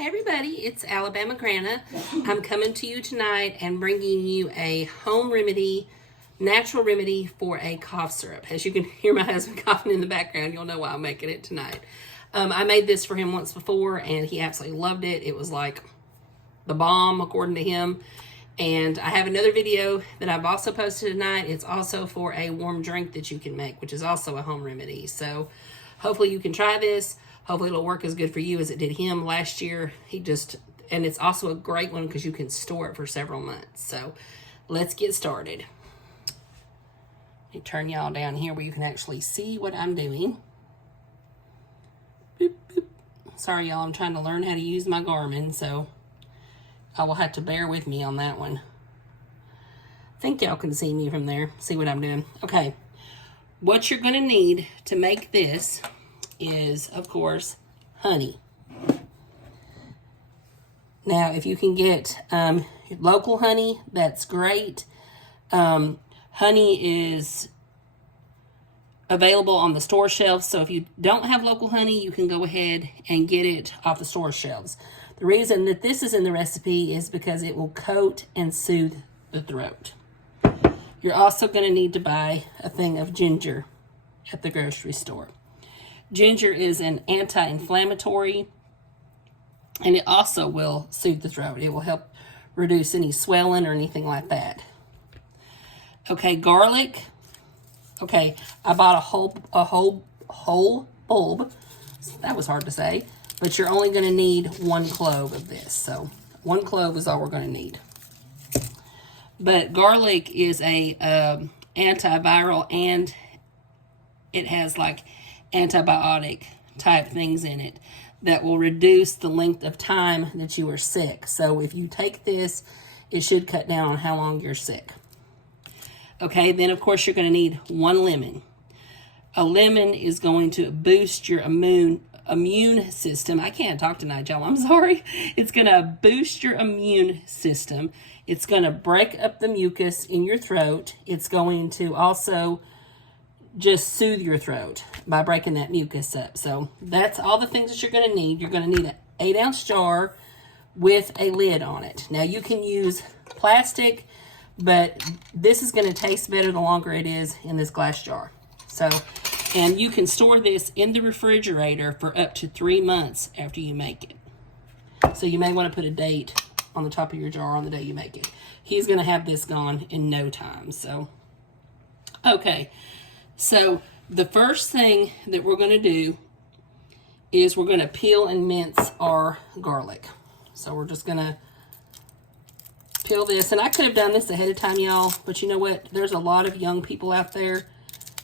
Hey everybody, it's Alabama-Grana. I'm coming to you tonight and bringing you a home remedy, natural remedy for a cough syrup. As you can hear my husband coughing in the background, you'll know why I'm making it tonight. I made this for him once before and he absolutely loved it. It was like the bomb according to him. And I have another video that I've also posted tonight. It's also for a warm drink that you can make, which is also a home remedy. So hopefully you can try this. Hopefully it'll work as good for you as it did him last year. And it's also a great one because you can store it for several months. So let's get started. Let me turn y'all down here where you can actually see what I'm doing. Boop, boop. Sorry y'all, I'm trying to learn how to use my Garmin, so I will have to bear with me on that one. I think y'all can see me from there. See what I'm doing. Okay, what you're gonna need to make this is, of course, honey. Now, if you can get local honey, that's great. Honey is available on the store shelves, so if you don't have local honey, you can go ahead and get it off the store shelves. The reason that this is in the recipe is because it will coat and soothe the throat. You're also going to need to buy a thing of ginger at the grocery store. Ginger is an anti-inflammatory, and it also will soothe the throat. It will help reduce any swelling or anything like that. Okay, garlic. Okay, I bought a whole bulb. That was hard to say, but you're only going to need 1 clove of this. So 1 clove is all we're going to need. But garlic is a antiviral, and it has like antibiotic type things in it that will reduce the length of time that you are sick. So if you take this, it should cut down on how long you're sick. Okay, then of course you're going to need 1 lemon. A lemon is going to boost your immune system. I can't talk tonight, y'all. I'm sorry. It's going to boost your immune system. It's going to break up the mucus in your throat. It's going to also just soothe your throat by breaking that mucus up. So that's all the things that you're going to need. You're going to need an 8-ounce jar with a lid on it. Now you can use plastic, but this is going to taste better the longer it is in this glass jar. So, and you can store this in the refrigerator for up to 3 months after you make it. So you may want to put a date on the top of your jar on the day you make it. He's going to have this gone in no time. So, okay. So the first thing that we're going to do is we're going to peel and mince our garlic. So we're just going to peel this. And I could have done this ahead of time, y'all, but you know what? There's a lot of young people out there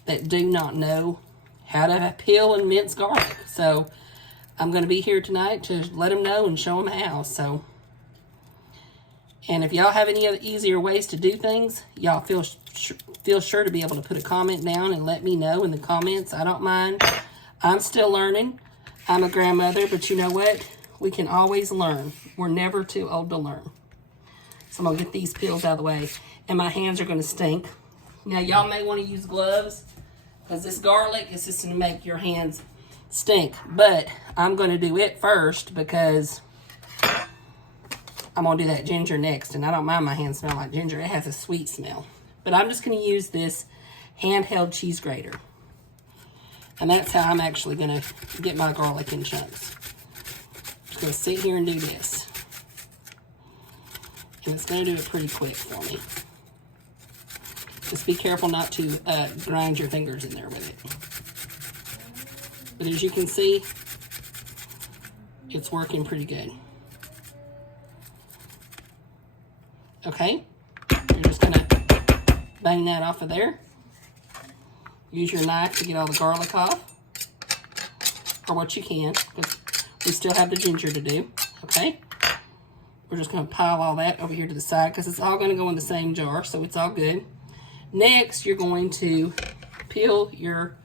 that do not know how to peel and mince garlic. So I'm going to be here tonight to let them know and show them how. So, and if y'all have any other easier ways to do things, y'all feel sure to be able to put a comment down and let me know in the comments. I don't mind. I'm still learning. I'm a grandmother, but you know what? We can always learn. We're never too old to learn. So I'm going to get these peels out of the way, and my hands are going to stink. Now, y'all may want to use gloves because this garlic is just going to make your hands stink. But I'm going to do it first because I'm going to do that ginger next, and I don't mind my hands smell like ginger. It has a sweet smell. But I'm just going to use this handheld cheese grater. And that's how I'm actually going to get my garlic in chunks. Just going to sit here and do this. And it's going to do it pretty quick for me. Just be careful not to grind your fingers in there with it. But as you can see, it's working pretty good. Okay, you're just going to bang that off of there. Use your knife to get all the garlic off, or what you can, because we still have the ginger to do. Okay, we're just going to pile all that over here to the side because it's all going to go in the same jar, so it's all good. Next, you're going to peel your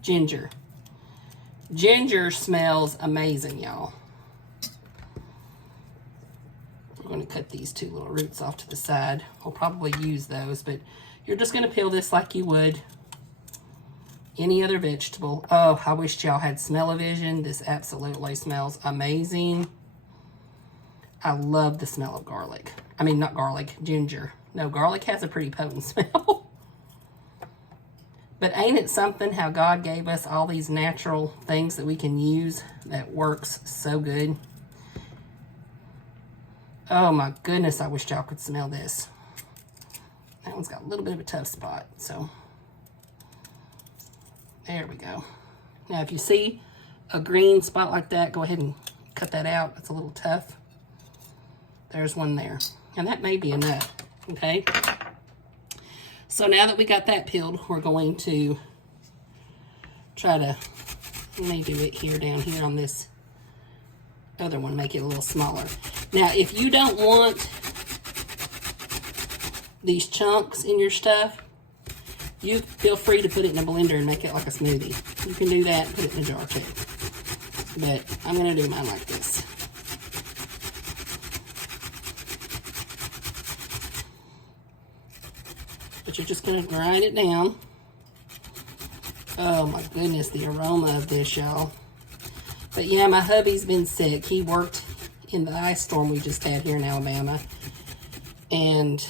ginger. Ginger smells amazing, y'all. We're going to cut these 2 little roots off to the side. We'll probably use those, but you're just going to peel this like you would any other vegetable. Oh, I wish y'all had smell-o-vision. This absolutely smells amazing. I love the smell of garlic. I mean, not garlic, ginger. No, garlic has a pretty potent smell. But ain't it something how God gave us all these natural things that we can use that works so good? Oh my goodness, I wish y'all could smell this. That one's got a little bit of a tough spot, so there we go. Now, if you see a green spot like that, go ahead and cut that out. It's a little tough. There's one there, and that may be enough, okay? So now that we got that peeled, we're going to try to, let me do it here, down here on this other one, make it a little smaller. Now, if you don't want these chunks in your stuff, you feel free to put it in a blender and make it like a smoothie. You can do that and put it in a jar too. But I'm gonna do mine like this. But you're just gonna grind it down. Oh my goodness, the aroma of this, y'all. But yeah, my hubby's been sick. He worked in the ice storm we just had here in Alabama. And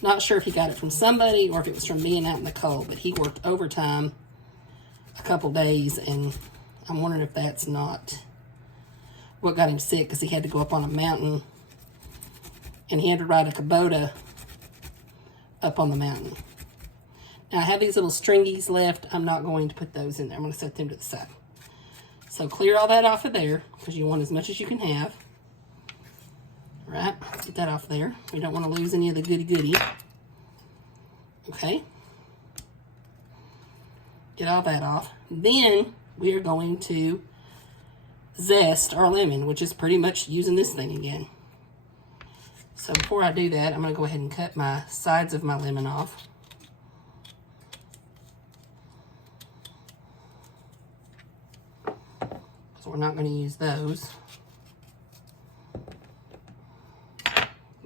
not sure if he got it from somebody or if it was from being out in the cold, but he worked overtime a couple days, and I'm wondering if that's not what got him sick, because he had to go up on a mountain and he had to ride a Kubota up on the mountain. Now I have these little stringies left. I'm not going to put those in there. I'm going to set them to the side. So clear all that off of there, because you want as much as you can have. All right, get that off there. We don't want to lose any of the goody-goody. Okay. Get all that off. Then we are going to zest our lemon, which is pretty much using this thing again. So before I do that, I'm going to go ahead and cut my sides of my lemon off. So we're not going to use those.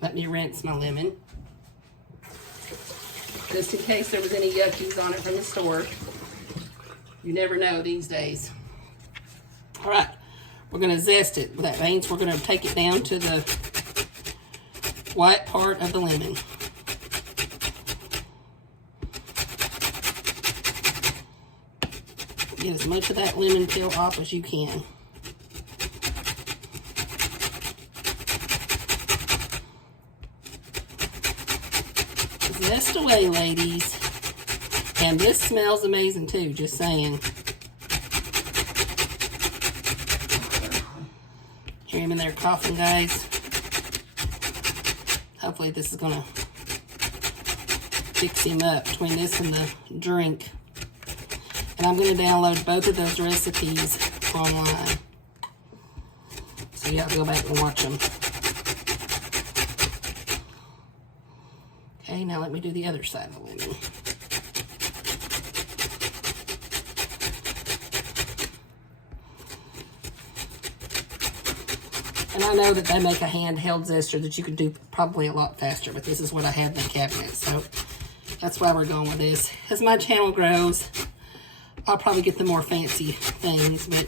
Let me rinse my lemon, just in case there was any yuckies on it from the store. You never know these days. All right, we're going to zest it. That means we're going to take it down to the white part of the lemon. Get as much of that lemon peel off as you can. Zest away, ladies. And this smells amazing too, just saying. Hear him in there coughing, guys. Hopefully this is gonna fix him up between this and the drink. And I'm gonna download both of those recipes online, so y'all go back and watch them. Okay, now let me do the other side of the lemon. And I know that they make a handheld zester that you could do probably a lot faster, but this is what I had in the cabinet, so that's why we're going with this. As my channel grows, I'll probably get the more fancy things, but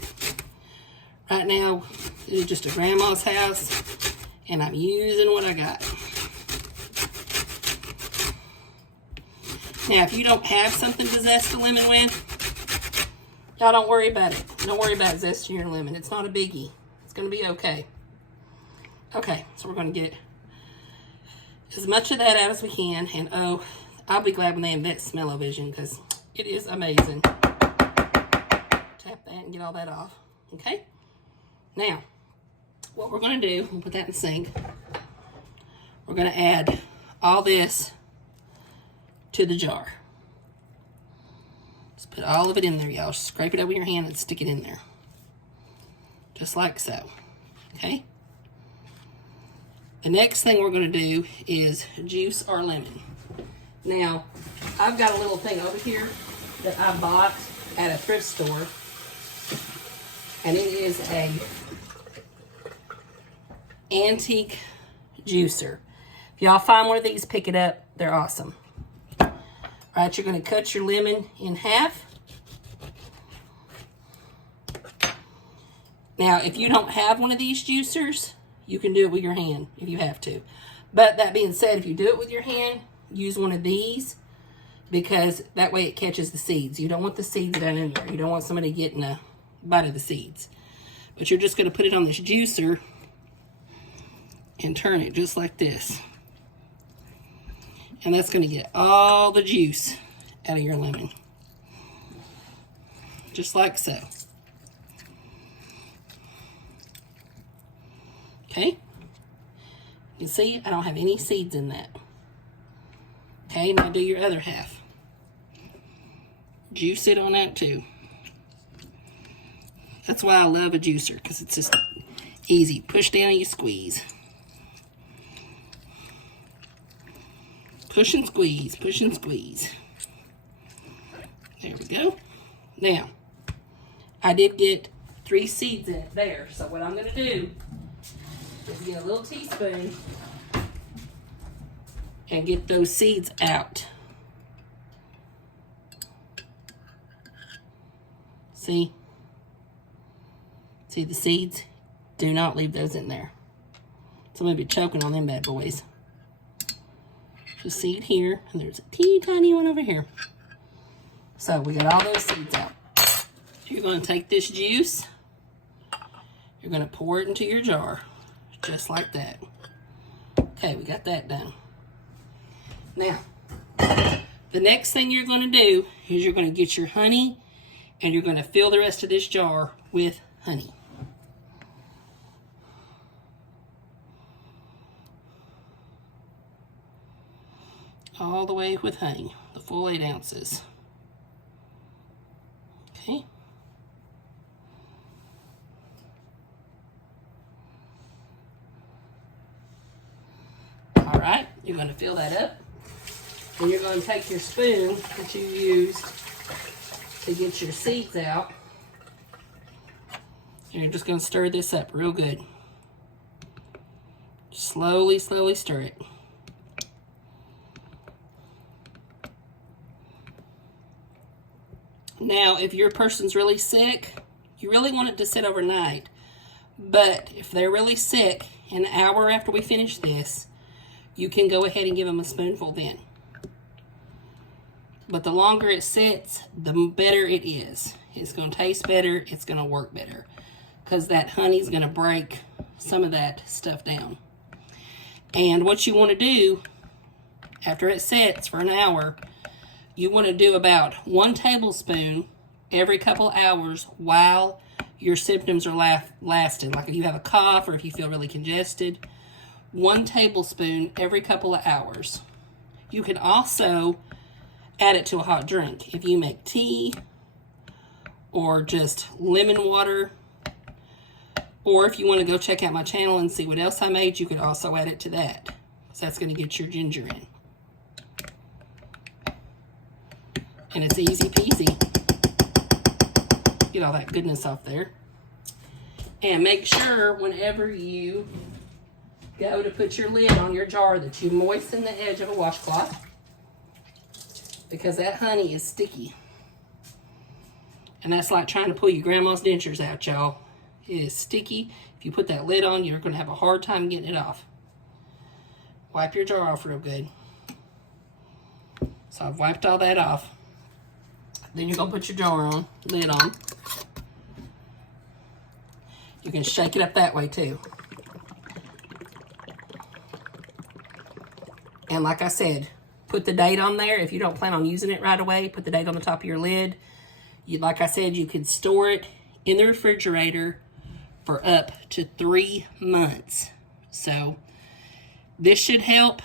right now, this is just a grandma's house, and I'm using what I got. Now, if you don't have something to zest the lemon with, y'all don't worry about it. Don't worry about zesting your lemon. It's not a biggie. It's going to be okay. Okay, so we're going to get as much of that out as we can. And oh, I'll be glad when they invent smell-o-vision, because it is amazing. Tap that and get all that off. Okay? Now, what we're going to do, we'll put that in the sink. We're going to add all this to the jar. Just put all of it in there, y'all. Scrape it over your hand and stick it in there. Just like so. Okay? The next thing we're going to do is juice our lemon. Now, I've got a little thing over here that I bought at a thrift store. And it is a antique juicer. If y'all find one of these, pick it up. They're awesome. All right, you're going to cut your lemon in half. Now, if you don't have one of these juicers, You can do it with your hand if you have to. But that being said, if you do it with your hand, use one of these, because that way it catches the seeds. You don't want the seeds down in there. You don't want somebody getting a bite of the seeds. But you're just going to put it on this juicer and turn it just like this. And that's going to get all the juice out of your lemon. Just like so. Okay? You see, I don't have any seeds in that. Okay, now do your other half. Juice it on that too. That's why I love a juicer, because it's just easy. Push down and you squeeze. Push and squeeze, push and squeeze. There we go. Now, I did get 3 seeds in it there, so what I'm going to do is get a little teaspoon and get those seeds out. See? See the seeds? Do not leave those in there. Somebody be choking on them bad boys. There's a seed here, and there's a teeny tiny one over here. So we got all those seeds out. You're going to take this juice, you're going to pour it into your jar, just like that. Okay, we got that done. Now, the next thing you're going to do is you're going to get your honey, and you're going to fill the rest of this jar with honey. All the way with honey, the full 8 ounces. Okay. All right, you're going to fill that up. And you're going to take your spoon that you used to get your seeds out. And you're just going to stir this up real good. Slowly, slowly stir it. Now, if your person's really sick, you really want it to sit overnight. But if they're really sick, an hour after we finish this, you can go ahead and give them a spoonful then. But the longer it sits, the better it is. It's going to taste better. It's going to work better. Because that honey's going to break some of that stuff down. And what you want to do, after it sits for an hour, you want to do about 1 tablespoon every couple hours while your symptoms are lasting. Like if you have a cough or if you feel really congested, 1 tablespoon every couple of hours. You can also add it to a hot drink. If you make tea or just lemon water, or if you want to go check out my channel and see what else I made, you could also add it to that. So that's going to get your ginger in. And it's easy peasy. Get all that goodness off there. And make sure whenever you go to put your lid on your jar that you moisten the edge of a washcloth, because that honey is sticky. And that's like trying to pull your grandma's dentures out, y'all. It is sticky. If you put that lid on, you're going to have a hard time getting it off. Wipe your jar off real good. So I've wiped all that off. Then you're going to put your jar on, lid on. You can shake it up that way too. And like I said, put the date on there. If you don't plan on using it right away, put the date on the top of your lid. Like I said, you can store it in the refrigerator for up to 3 months. So this should help.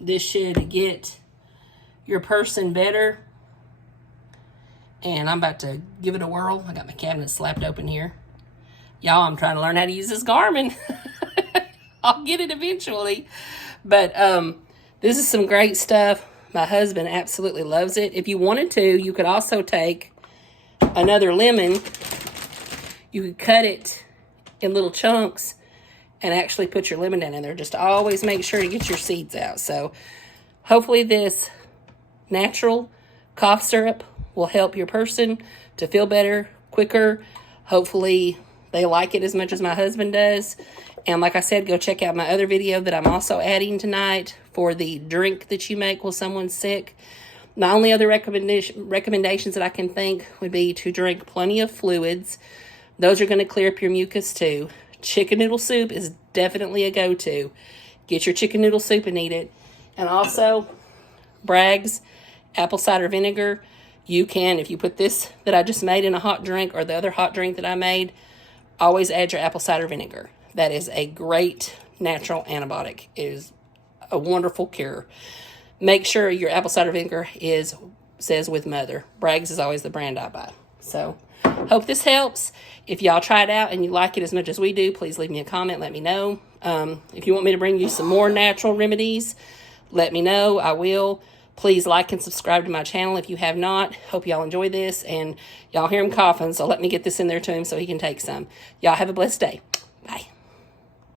This should get your person better. And I'm about to give it a whirl. I got my cabinet slapped open here. Y'all, I'm trying to learn how to use this Garmin. I'll get it eventually. But this is some great stuff. My husband absolutely loves it. If you wanted to, you could also take another lemon. You could cut it in little chunks and actually put your lemon down in there. Just always make sure to get your seeds out. So hopefully this natural cough syrup will help your person to feel better quicker. Hopefully They like it as much as my husband does. And like I said, go check out my other video that I'm also adding tonight for the drink that you make while someone's sick. My only other recommendations that I can think would be to drink plenty of fluids. Those are going to clear up your mucus too. Chicken noodle soup is definitely a go-to. Get your chicken noodle soup and eat it. And also, Bragg's apple cider vinegar. You can, if you put this that I just made in a hot drink or the other hot drink that I made, always add your apple cider vinegar. That is a great natural antibiotic. It is a wonderful cure. Make sure your apple cider vinegar says with mother. Bragg's is always the brand I buy. So, hope this helps. If y'all try it out and you like it as much as we do, please leave me a comment. Let me know. If you want me to bring you some more natural remedies, let me know. I will. Please like and subscribe to my channel if you have not. Hope y'all enjoy this. And y'all hear him coughing, so let me get this in there to him so he can take some. Y'all have a blessed day.